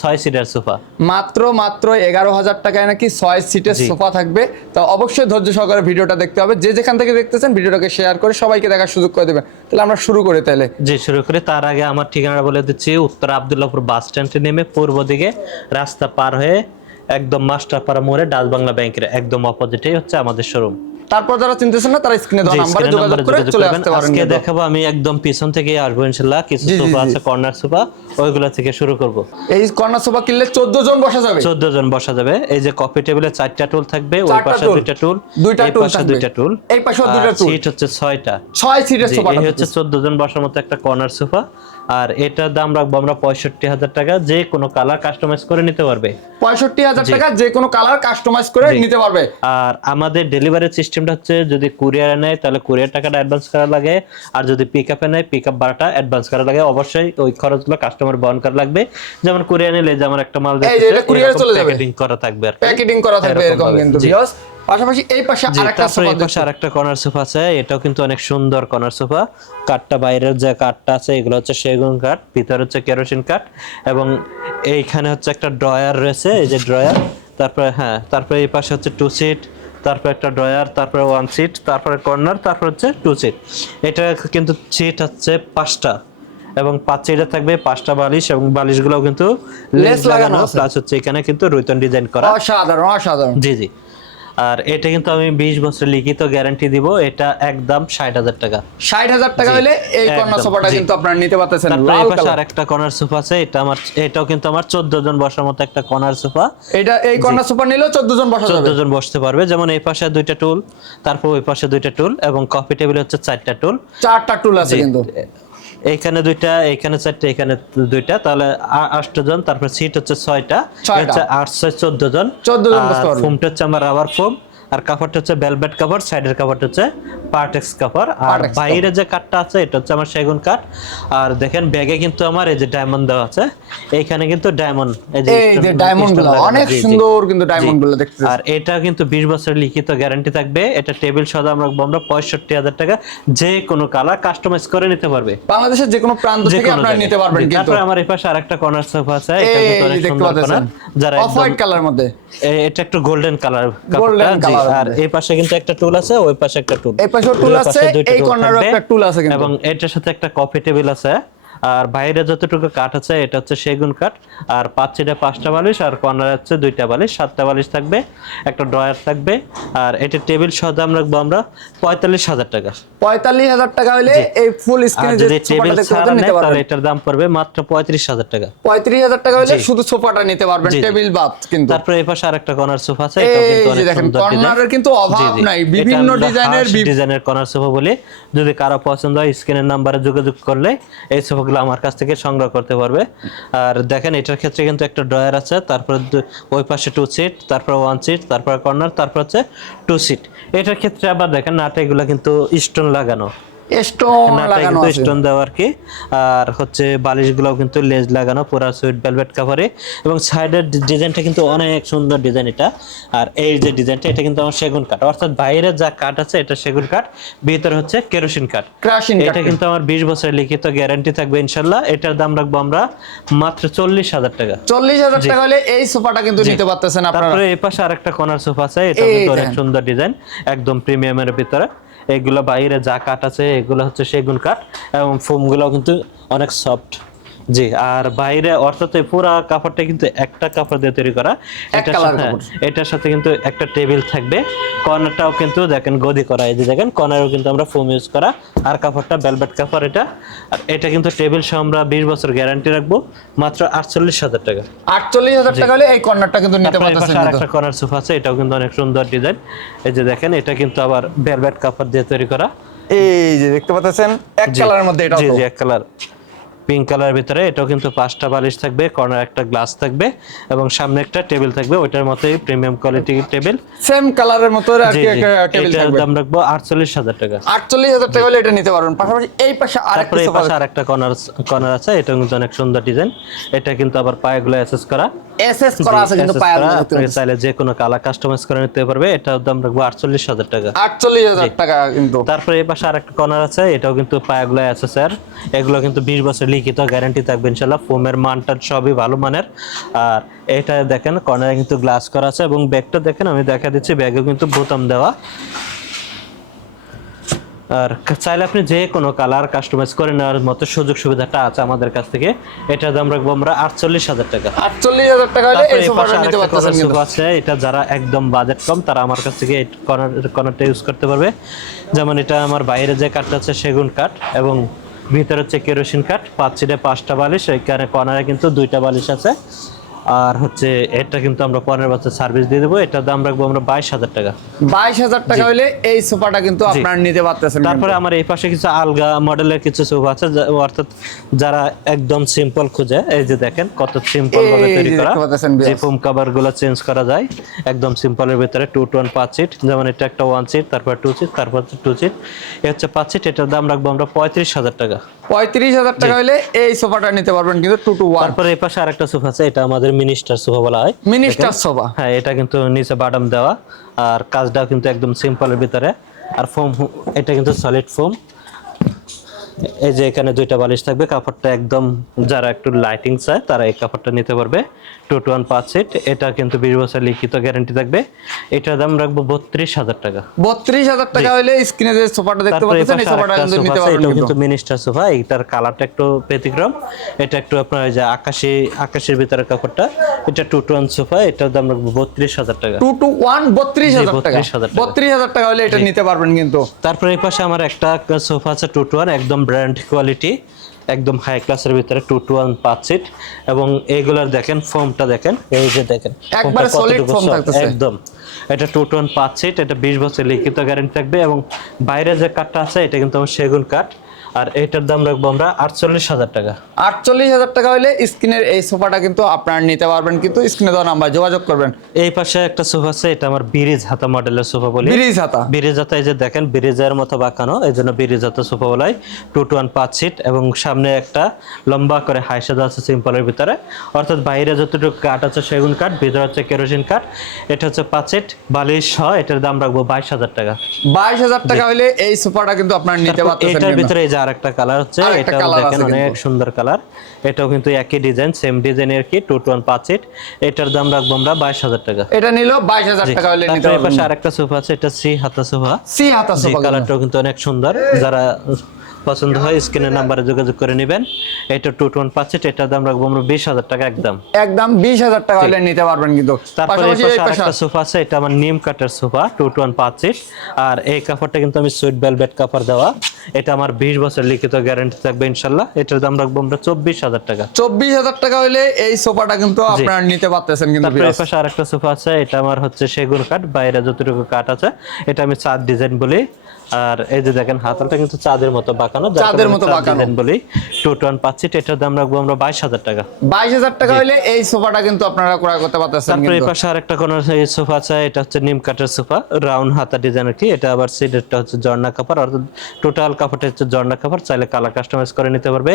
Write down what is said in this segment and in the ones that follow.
6 seater sofa মাত্র 11,000 টাকায় নাকি 6 সিটের সোফা থাকবে। তো অবশ্যই ধৈর্য সহকারে ভিডিওটা দেখতে হবে, যে যেখান থেকে দেখতেছেন ভিডিওটাকে শেয়ার করে সবাইকে দেখার সুযোগ করে দেবেন। তাহলে আমরা শুরু করি তাহলে। জি, শুরু করে তার আগে আমার ঠিকানাটা বলে দিচ্ছি। উত্তর আব্দুল্লাহপুর বাস স্ট্যান্ডে নেমে পূর্ব দিকে রাস্তা পার হয়ে একদম মাস্টারপাড়া মোড়ে ডাচ বাংলা ব্যাংকের একদম অপোজিটেই হচ্ছে আমাদের শোরুম। তারপর যারা চিনতেছেন না তারা স্ক্রিনে দেওয়া নম্বরে যোগাযোগ করে চলে আসতে পারেন। আজকে দেখাবো আমি একদম পিছন থেকে আসবো ইনশাআল্লাহ। কিছু সোফা আছে কর্নার সোফা, ওইগুলা থেকে শুরু করব। এই কর্নার সোফা কিনলে 14 জন বসা যাবে। 14 জন বসা যাবে। এই যে কফি টেবিলে 4টা টুল থাকবে, ওই পাশে 2টা টুল, দুইটা টুল পাশে 2টা টুল, এই পাশেও 2টা টুল। সিট হচ্ছে 6টা। 6 সিটের সোফা এই হচ্ছে 14 জন বসার মতো একটা কর্নার সোফা। আর এটার দাম রাখবো আমরা 65,000 টাকা। যে কোনো কালার কাস্টমাইজ করে নিতে পারবে। 65,000 টাকা যে কোনো কালার কাস্টমাইজ করে নিতে পারবে। আর আমাদের ডেলিভারি সিস্টেমটা হচ্ছে যদি কুরিয়ারে নেয় তাহলে কুরিয়ার টাকাটা অ্যাডভান্স করা লাগে, আর যদি পিকআপে নেয় পিকআপ ভাড়াটা অ্যাডভান্স করা লাগে। অবশ্যই ওই খরচগুলো কাস্টমার বহন করা লাগবে। যেমন কুরিয়ার নিলে যেমন একটা মাল দেখতে এটা কুরিয়ারে চলে যাবে, প্যাকেটিং করা থাকবে আর প্যাকেটিং করা থাকবে এরকম কিন্তু ভিউয়ার্স। পাশাপাশি এই পাশে আরেকটা সোফা, এই পাশে আরেকটা কর্নার সোফা আছে। এটাও কিন্তু অনেক সুন্দর কর্নার সোফা। কাঠটা বাইরের যে কাঠটা আছে এগুলো হচ্ছে সেগুন কাঠ, ভিতরে হচ্ছে কেরোসিন কাঠ, এবং এইখানে হচ্ছে একটা ড্রয়ার রয়েছে, এই যে ড্রয়ার। তারপরে তারপরে এই পাশে হচ্ছে 2 সিট, তারপর একটা ড্রয়ার, তারপরে 1 সিট, তারপরে কর্নার, তারপর হচ্ছে 2 সিট। এটা কিন্তু সিট হচ্ছে 5টা এবং 5 সিটে থাকবে 5টা বালিশ, এবং বালিশগুলোও কিন্তু লেস লাগানো, প্লাস হচ্ছে এখানে কিন্তু রুইতন ডিজাইন করা। অসাধারণ অসাধারণ। জি। আর এটা কিন্তু আমি 20 বছর লিখিত গ্যারান্টি দিব। এটা একদম 60,000 টাকা। 60,000 টাকা হলে এই কর্নার সোফাটা কিন্তু আপনারা নিতে পারতেছেন। লাল কালার। আরেকটা কর্নার সোফা আছে, এটাও কিন্তু আমার 14 জন বসার মতো একটা কর্নার সোফা। এই কর্নার সোফা নিলেও 14 জন বসা যাবে। 14 জন বসতে পারবে। যেমন এই পাশে 2টা টুল, তারপর ওই পাশে 2টা টুল, এবং কফি টেবিলে হচ্ছে 4টা টুল। 4টা টুল আছে কিন্তু। এইখানে 2টা, এইখানে 4টা, এখানে 2টা, তাহলে 8 জন। তারপর সিট হচ্ছে 6টা, হচ্ছে 8 6 14 জন। 14 জন বসতে পারবে। ফোমটা হচ্ছে আমার রাবার ফোম, আর কাভারটা হচ্ছে ভেলভেট কাভার, সাইডের কাভারটা হচ্ছে পার্টেক্স কাভার, আর বাইরে যে কাঠটা আছে এটা হচ্ছে আমার সেগুন কাঠ। আর দেখেন ব্যাগে কিন্তু আমার এই যে ডায়মন্ড দেওয়া আছে, এইখানে কিন্তু ডায়মন্ড, এই যে ডায়মন্ডগুলো অনেক সুন্দর কিন্তু ডায়মন্ডগুলো দেখতে। আর এটা কিন্তু 20 বছর লিখিত গ্যারান্টি থাকবে। এটা টেবিল সহ আমরা 65,000 টাকা। যে কোনো কালার কাস্টমাইজ করে নিতে পারবে, বাংলাদেশের যে কোনো প্রান্ত থেকে আপনারা নিতে পারবেন। কিন্তু তারপর আমার এই পাশে আরেকটা কর্নার সোফা আছে, এটা কিন্তু অনেক সুন্দর কর্নার, যারা অফ হোয়াইট কালার মধ্যে, এটা একটু গোল্ডেন কালার। আর এই পাশে কিন্তু একটা টুল আছে, ওই পাশে একটা টুল, এই পাশেও টুল আছে, এই কর্নারেও একটা টুল আছে কিন্তু, এবং এটার সাথে একটা কফি টেবিল আছে। আর বাইরে যতটুকু কাঠ আছে এটা হচ্ছে সেগুন কাঠ। আর 5 সিটে 5টা বালিশ, আর কর্নারে হচ্ছে 2টা বালিশ, 7টা বালিশ থাকবে, একটা ড্রয়ার থাকবে। আর এটা টেবিল সহ দাম রাখবো আমরা 45,000 টাকা। 45,000 টাকা হলে এই ফুল স্ক্রিনে যে সোফাটা দেখতে পাবেন নিতে পারবেন। তাহলে এটার দাম পড়বে মাত্র 35,000 টাকা। 35,000 টাকা হলে শুধু সোফাটা নিতে পারবেন, টেবিল বাদ কিন্তু। তারপর এই পাশে আরেকটা কর্নার সোফা আছে, এটাও কিন্তু অনেক সুন্দর। কর্নারের কিন্তু অভাব নাই, বিভিন্ন ডিজাইনের কর্নার সোফা বলে। যদি কারো পছন্দ হয় স্ক্রিনের নম্বরে যোগাযোগ করলে এই সোফাগুলো আমার কাছ থেকে সংগ্রহ করতে পারবে। আর দেখেন এটার ক্ষেত্রে কিন্তু একটা ড্রয়ার আছে, তারপর ওই পাশে 2 সিট, তারপর 1 সিট, তারপর কর্নার, তারপর হচ্ছে 2 সিট। এটার ক্ষেত্রে আবার দেখেন নাটা এগুলো কিন্তু স্টোন লাগানো, স্টোন দেওয়া আর কি। আর হচ্ছে বালিশগুলোও কিন্তু লেজ লাগানো, পুরো সুইট ভেলভেট কাভারে, এবং সাইডের ডিজাইনটা কিন্তু অনেক সুন্দর ডিজাইন এটা। আর এই যে ডিজাইনটা এটা কিন্তু আমার সেগুন কাঠ, অর্থাৎ বাইরে যা কাঠ আছে এটা সেগুন কাঠ, ভিতরে হচ্ছে কেরোসিন কাঠ। এটা কিন্তু আমার 20 বছরের লিখিত গ্যারান্টি থাকবে ইনশাআল্লাহ। এটার দাম রাখবো আমরা মাত্র 40,000 টাকা। 40,000 টাকা হলে এই সোফাটা কিন্তু নিতে পারতেছেন আপনারা। তারপরে এই পাশে আরেকটা কর্নার সোফা আছে, এটা কিন্তু অনেক সুন্দর ডিজাইন, একদম প্রিমিয়ামের ভিতরে। এগুলো বাইরে যা কাঠ আছে এগুলো হচ্ছে সেগুন কাঠ, এবং ফোমগুলো কিন্তু অনেক সফট। জি, আর বাইরে অর্থাৎ পুরো কাপড়টা কিন্তু একটা কাপড় দিয়ে তৈরি করা। এটার সাথে কিন্তু একটা টেবিল থাকবে, কর্নারটাও কিন্তু দেখেন গদি করা, এই যে দেখেন কর্নারও কিন্তু আমরা ফোম ইউজ করা, আর কাপড়টা ভেলভেট কাপড় এটা। আর এটা কিন্তু টেবিল সহ আমরা 20 বছর গ্যারান্টি রাখবো মাত্র 48,000 টাকা। 48,000 টাকা হলে এই কর্নারটা কিন্তু নিতে পারতেছেন। আর একটা কর্নার সোফা আছে, এটাও কিন্তু অনেক সুন্দর ডিজাইন, এই যে দেখেন এটা কিন্তু আবার ভেলভেট কাপড় দিয়ে তৈরি করা। এই যে দেখতে পাচ্ছেন এক কালারের মধ্যে, এটাও জি এক কালার, পিঙ্ক কালারের ভিতরে। এটাও কিন্তু 5টা বালিশ থাকবে, কর্নার একটা গ্লাস থাকবে, এবং সামনে একটা টেবিল থাকবে, ওইটার মতোই প্রিমিয়াম কোয়ালিটির টেবিল, সেম কালারের মতো আর কি একটা টেবিল থাকবে। দাম রাখবো 48,000 টাকা। 48,000 টাকা হলে এটা নিতে পারবেন। পাশাপাশি এই পাশে আরেকটা কর্নার আছে, এটা কিন্তু অনেক সুন্দর ডিজাইন। এটা কিন্তু আবার পায়াগুলো এসএস করা আছে, কিন্তু পায়াগুলো চাইলে যে কোনো কালার কাস্টমাইজ করে নিতে পারবে। এটার দাম রাখবো 48,000 টাকা। 48,000 টাকা কিন্তু। তারপরে এই পাশে আরেকটা কর্নার আছে, এটাও কিন্তু পায়াগুলো এসএস এর, এগুলো কিন্তু 20 বছর লিখিত গ্যারান্টি থাকবে ইনশাল্লাহ। ফোমের মানটা সবই ভালো মানের। আর এটা দেখেন কর্নারে কিন্তু গ্লাস করা আছে এবং ব্যাগটা দেখেন, আমি দেখা দিচ্ছি ব্যাগেও কিন্তু বোতাম দেওয়া। আর চাইলে আপনি যে কোনো কালার কাস্টমাইজ করে নেওয়ার মতো সুযোগ সুবিধাটা আছে আমাদের কাছ থেকে। এটার দাম রাখবো আমরা 48,000 টাকা। 48,000 টাকা হলে এই সোফাটা নিতে পারতেছেন কিন্তু। সোফা আছে, এটা যারা একদম বাজেট কম তারা আমার কাছ থেকে এই কর্নারটা ইউজ করতে পারবে। যেমন এটা আমার বাইরে যে কাঠটা আছে সেগুন কাঠ এবং ভিতরে হচ্ছে কেরোসিন কাঠ। 5 সিটে 5টা বালিশ, এখানে কর্নারে কিন্তু 2টা বালিশ আছে। আর হচ্ছে এটা কিন্তু আমরা 15 বছর সার্ভিস দিয়ে দেবো। এটার দাম রাখবো আমরা 22,000 টাকা। 22,000 টাকা হলে এই সোফাটা কিন্তু আপনারা নিতে পারতেছেন। তারপরে আমার এই পাশে কিছু আলগা মডেলের কিছু সোফা আছে, অর্থাৎ যারা একদম সিম্পল খুঁজে, এই যে দেখেন কত সিম্পল ভাবে তৈরি করা। যে ফোম কভার গুলো চেঞ্জ করা যায় একদম সিম্পলের ভিতরে। 2 to 1 5 সিট, যেমন এটা একটা 1 সিট, তারপর 2 সিট, তারপর 2 সিট, এই হচ্ছে 5 সিট। এটার দাম রাখবো আমরা 35,000 টাকা। 35,000 টাকা হলে এই সোফাটা নিতে পারবেন কিন্তু 2 to 1। তারপরে এই পাশে আরেকটা সোফা আছে, এটা আমাদের মিনিস্টার সোফা বলা হয়। মিনিস্টার সোফা, হ্যাঁ, এটা কিন্তু নিচে বাটাম দেওয়া আর কাজটাও কিন্তু একদম সিম্পলের ভিতরে। আর ফোম, এটা কিন্তু সলিড ফোম। এই যে এখানে 2টা বালিশ থাকবে, কাপড়টা একদম যারা একটু লাইটিং চায় তারা এই কাপড়টা নিতে পারবে। 2 to 1 5 সিট, এটা কিন্তু 20 বছর লিখিত গ্যারান্টি থাকবে। এটার দাম রাখবো 32,000 টাকা। 32,000 টাকা হলে স্ক্রিনে যে সোফাটা দেখতে পাচ্ছেন এই সোফাটা কিন্তু নিতে পারবেন। এটা কিন্তু মিনিস্টার সোফা, এটার কালারটা একটু ব্যতিক্রম। এটা একটু আপনার ওই যে আকাশের ভিতরে কাপড়টা। এটা 2 to 1 সোফা, এটার দাম রাখবো 32,000 টাকা। 2 to 1 32,000 টাকা। 32,000 টাকা হলে এটা নিতে পারবেন কিন্তু। তারপরে এই পাশে আমার একটা সোফা আছে 2 to 1, একদম ব্র্যান্ড কোয়ালিটি, একদম হাই ক্লাসের ভিতরে 2 to 1 5 সিট। এবং এইগুলার দেখেন ফোমটা দেখেন, এই যে দেখেন একবারে সলিড ফোম থাকতেছে একদম। এটা 2 to 1 5 সিট, এটা 20 বছর লিখিত গ্যারান্টি থাকবে। এবং বাইরে যে কাঠটা আছে এটা কিন্তু আমার সেগুন কাঠ। আর এটার দাম রাখবো আমরা 48,000 টাকা। 48,000 টাকা হলে স্ক্রিনের এই সোফাটা কিন্তু আপনারা নিতে পারবেন কিন্তু। স্ক্রিনে দেওয়া নাম্বার যোগাযোগ করবেন। এই পাশে একটা সোফা আছে, এটা আমার ব্রিজ হাতা মডেলের সোফা বলি। ব্রিজ হাতা, ব্রিজ হাতা, এই যে দেখেন ব্রিজের মতো বাঁকানো, এই জন্য ব্রিজ হাতা সোফা বলাই। 2 to 1 5 সিট এবং সামনে একটা লম্বা করে হাইসা দেওয়া আছে সিম্পলের ভিতরে। অর্থাৎ বাইরে যতটুকু কাঠ আছে সেগুন কাঠ, ভিতরে হচ্ছে কেরোসিন কাঠ। এটা হচ্ছে 5 সিট বালিশ সহ, এটার দাম রাখবো 22,000 টাকা। 22,000 টাকা হলে এই সোফাটা কিন্তু আপনারা নিতে পারতেছেন। এটার ভিতরে এই যে আরেকটা কালার হচ্ছে, এটাও দেখেন অনেক সুন্দর কালার। এটাও কিন্তু একই ডিজাইন, সেম ডিজাইনের কি 2 to 1 5 সিট। এটার দাম রাখবো আমরা 22,000 টাকা। এটা নিল 22,000 টাকা হলে নিতে পারবেন। তারপরে পাশে আরেকটা সোফা আছে, এটা সি হাতা সোফা। সি হাতা সোফা, কালারটাও কিন্তু অনেক সুন্দর। যারা পছন্দ হয় স্ক্রিনের নাম্বারে যোগাযোগ করে নেবেন। এটা 2 to 1 5 সিট, এটার দাম রাখবো আমরা 20,000 টাকা একদম। একদম 20,000 টাকা হলে নিতে পারবেন কিন্তু। তারপরে এই পাশে আরেকটা সোফা আছে, এটা আমার নিম কাঠের সোফা 2 to 1 5 সিট। আর এই কাপড়টা কিন্তু আমি সুইট ভেলভেট কাপড় দেওয়া। এটা আমার 20 বছর লিখিত গ্যারান্টি থাকবে ইনশাআল্লাহ। এটার দাম রাখবো আমরা 24,000 টাকা। 24,000 টাকা হলে এই সোফাটা কিন্তু আপনারা নিতে পারতেছেন কিন্তু। তারপরে এই পাশে আরেকটা সোফা আছে, এটা আমার হচ্ছে সেগুন কাঠ, বাইরে যতটুকু কাঠ আছে এটা আমি চাঁদ ডিজাইন বলি। আর এই যে দেখেন হাতলটা কিন্তু চাঁদের মতো বাঁকানো, চাঁদের মতো বাঁকানো বলি। 2 to 1 5 সিট, এটার দাম রাখবো আমরা 22,000 টাকা। 22,000 টাকা হলে এই সোফাটা কিন্তু আপনারা ক্রয় করতে পারতেছেন। তারপরে এই পাশে আরেকটা কোন এই সোফা আছে, এটা হচ্ছে নিম কাঠের সোফা, রাউন্ড হাতা ডিজাইনের কি। এটা আবার সিটেরটা হচ্ছে জর্না কাপড়, অর্থাৎ টোটাল কাপড়টা হচ্ছে জর্না কাপড়। চাইলে কালার কাস্টমাইজ করে নিতে পারবে।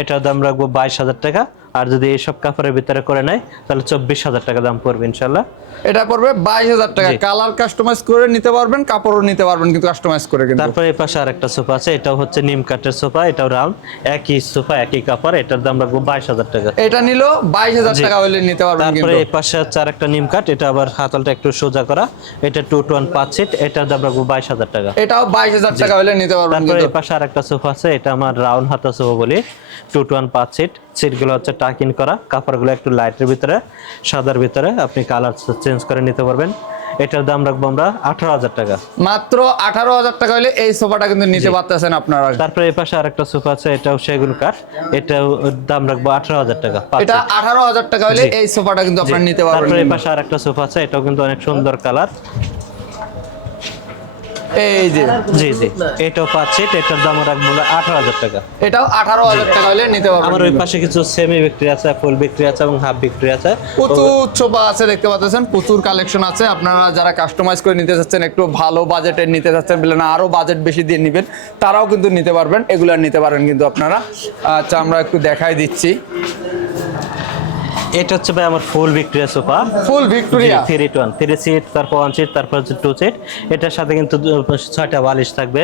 এটার দাম রাখবো 22,000 টাকা। আর যদি এইসব কাপড়ের ভিতরে করে নেয় তাহলে 24,000 টাকা দাম পড়বে ইনশাআল্লাহ। এটা পড়বে 22,000 টাকা। কালার কাস্টমাইজ করে নিতে পারবেন, কাপড়ও নিতে পারবেন কিন্তু কাস্টমাইজ করে কিন্তু। তারপরে এই পাশে আরেকটা সোফা আছে, এটাও হচ্ছে নিম কাঠের সোফা, এটাও রাউন্ড, একই সোফা একই কাপড়। এটার দাম রাখবো 22,000 টাকা। এটা নিলো 22,000 টাকা হলে নিতে পারবেন কিন্তু। তারপরে এই পাশে হচ্ছে আরেকটা নিম কাঠ, এটা আবার হাতলটা একটু সোজা করা। এটা 2 to 1 5 সিট, এটার দাম রাখবো 22,000 টাকা। এটাও 22,000 টাকা হলে নিতে পারবেন তারপরে কিন্তু। এই পাশে আরেকটা সোফা আছে, এটা আমার রাউন্ড হাতা সোফা বলি। 2 to 1 5 সিট, সিটগুলো হচ্ছে টাকিন করা, কাপড়গুলো একটু লাইটের ভিতরে, সাদার ভিতরে। আপনি কালার চেঞ্জ করে নিতে পারবেন। এটার দাম রাখবো আমরা 18,000 টাকা। মাত্র 18,000 টাকা হলে এই সোফাটা কিন্তু নিতে পারতেছেন আপনারা। তারপরে এই পাশে আরেকটা সোফা আছে, এটাও সেগুন কাঠ, এটাও দাম রাখবো 18,000 টাকা। এটা 18,000 টাকা হলে এই সোফাটা কিন্তু আপনারা নিতে পারবেন। তারপরে এই পাশে আরেকটা সোফা আছে, এটাও কিন্তু অনেক সুন্দর কালার। এই যে জি জি, এটাও 5 সিট, এটার দাম রাখবো 18,000 টাকা। এটাও 18,000 টাকা হলে নিতে পারবেন। আমার ওই পাশে কিছু সেমি বিক্রি আছে, ফুল বিক্রি আছে এবং হাফ বিক্রি আছে। প্রচুর সোফা আছে দেখতে পাচ্ছেন, প্রচুর কালেকশন আছে। আপনারা যারা কাস্টমাইজ করে নিতে চাচ্ছেন, একটু ভালো বাজেটের নিতে চাচ্ছেন, বলে না আরো বাজেট বেশি দিয়ে নেবেন, তারাও কিন্তু নিতে পারবেন, এগুলা নিতে পারেন কিন্তু আপনারা। আচ্ছা, আমরা একটু দেখাই দিচ্ছি। এটা হচ্ছে ভাই আমার full Victoria sofa, full Victoria 3 to 1 3 seat, তারপর 1 সিট, তারপর হচ্ছে 2 সিট। এটার সাথে কিন্তু 6টা বালিশ থাকবে।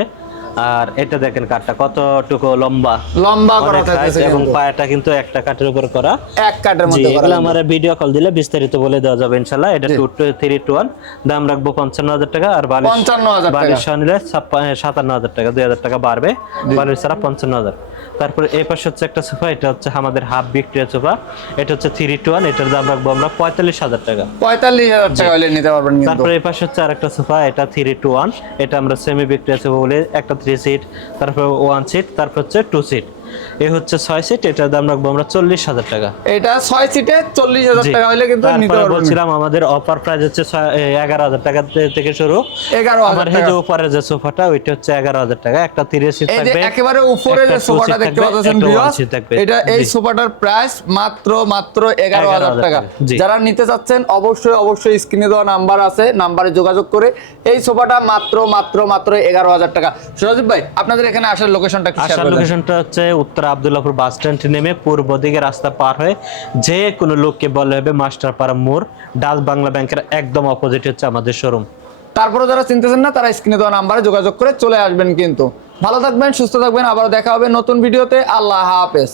আর এটা দেখেন কাঠটা কতটুকু লম্বা লম্বা করা অনেক height থাকতেছে এবং কিন্তু পায়াটা কিন্তু একটা কাঠের উপর করা। এক কাঠের জি, মধ্যে করা এগুলো কিন্তু। আমার ভিডিও কল দিলে বিস্তারিত বলে দেওয়া যাবে ইনশাআল্লাহ। এটা 2-3-2-1 দাম রাখবো 55,000 টাকা। আর বালিশ 55,000 টাকা। বালিশ সহ নিলে 57,000 টাকা, 2,000 টাকা বাড়বে। বালিশ ছাড়া 55,000। তারপরে এই পাশে হচ্ছে একটা সোফা, এটা হচ্ছে আমাদের হাফ ভিক্টোরিয়া সোফা, এটা হচ্ছে 3-2-1, এটার দাম রাখবো আমরা 45,000 টাকা। 45,000 টাকা হলে নিতে পারবেন কিন্তু। তারপরে এই পাশে হচ্ছে আরেকটা সোফা, এটা 3-2-1, এটা আমরা সেমি ভিক্টোরিয়া সোফা বলে, একটা 3 সিট, তারপর 1 সিট, তারপর হচ্ছে 2 সিট। এই হচ্ছে 6 সিট, এটার দাম রাখবো আমরা 40,000 টাকা। এটা 6 সিটে 40,000 জি। টাকা হলে কিন্তু নিতে তারপরে পারবেন। বলছিলাম আমাদের অফার প্রাইস হচ্ছে 11,000 টাকা থেকে শুরু। 11,000 আমার এই টাকা। যে উপরের যে সোফাটা ওইটা হচ্ছে 11,000 টাকা। একটা 30 সিট এই যে থাকবে, একেবারে উপরে একটা যে 2 সোফাটা সিট দেখতে থাকবে, পাচ্ছেন একটা 1 ভিউয়ার্স, সিট থাকবে। এটা এই জি। সোফাটার প্রাইস মাত্র 11,000 টাকা। জি। যারা নিতে চাচ্ছেন অবশ্যই স্ক্রিনে দেওয়া নাম্বার আছে, নাম্বারে যোগাযোগ করে এই সোফাটা মাত্র 11,000 টাকা। সুরাজিব ভাই, আপনাদের এখানে আসার লোকেশনটা কি শেয়ার আসার করবেন? লোকেশনটা হচ্ছে উত্তর আব্দুল্লাহপুর বাস স্ট্যান্ড নেমে পূর্ব দিকে রাস্তা পার হয়ে যে কোনো লোককে বলে হবে মাস্টারপাড়া মোড়, ডাচ বাংলা ব্যাংকের একদম অপোজিট হচ্ছে আমাদের শোরুম। তারপরে যারা চিনতেছেন না তারা স্ক্রিনে দেওয়া নাম্বারে যোগাযোগ করে চলে আসবেন কিন্তু। ভালো থাকবেন, সুস্থ থাকবেন, আবার দেখা হবে নতুন ভিডিওতে। আল্লাহ হাফেজ।